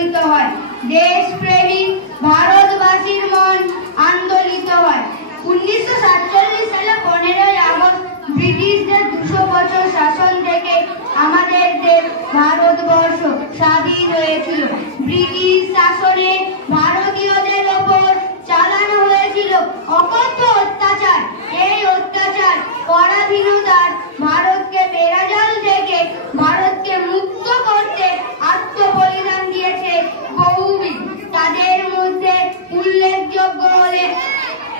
প্রজ্বলিত হয়। দেশপ্রেমিক ভারতবাসীর মন আন্দোলিত হয়। 1947 সালে 15ই আগস্ট ব্রিটিশদের 200 বছর শাসন থেকে আমাদের দেশ ভারতবর্ষ স্বাধীন হয়েছিল। ব্রিটিশ শাসনে ভারতীয়দের ওপর চালানো হয়েছিল অকথ্য অত্যাচার। এই অত্যাচার পরাধীনতার ভারতকে বেড়াজাল থেকে ভারতকে মুক্ত করতে আত্মবলিদান দিয়েছে বহুবিধ। তাদের মধ্যে উল্লেখযোগ্য হলে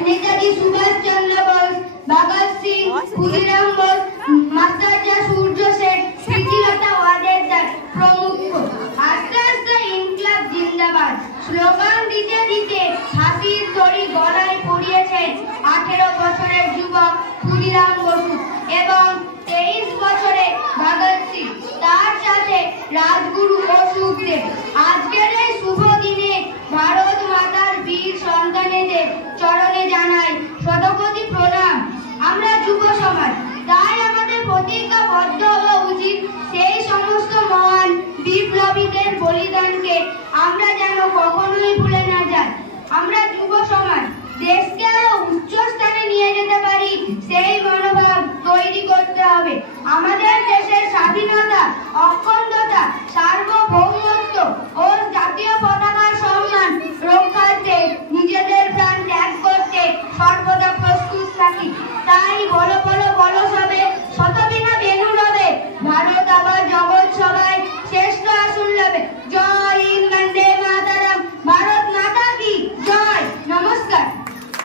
নেতাজি সুভাষচন্দ্র বোস, ভগৎ সিং, ক্ষুদিরাম বোস, মাস্টারদা সূর্য সেন, প্রীতিলতা ওয়াদ্দেদার প্রমুখ। আস্তে আস্তে ইনকলাব জিন্দাবাদ স্লোগান দিতে দিতে ফাঁসির দড়ি গলায় পরিয়েছেন 18 বছরের যুবক ক্ষুদিরাম বসু এবং 23 বছরে ভগৎ সিং, তার সাথে রাজগুরু ও সুখদেব। আজকের এই শুভ দিনে ভারত মাতার বীর সন্তানেদের চরণে জানাই শতকোটি প্রণাম। আমরা যুব সমাজ, তাই আমাদের প্রতিজ্ঞাবদ্ধ হওয়া উচিত সেই সমস্ত মহান বিপ্লবীদের বলিদানকে আমরা যেন কখনোই ভুলে না যাই। আমরা যুব সমাজ দেশকে আরো উচ্চ স্থানে নিয়ে যেতে পারি সেই মনোভাব তৈরি করতে হবে। আমাদের দেশের স্বাধীনতা, অখণ্ডতা, সার্বভৌমত্ব ও জাতীয় পতাকার সম্মান রক্ষার্থে নিজেদের প্রাণ ত্যাগ করতে সর্বদা প্রস্তুত থাকি। তাই বলো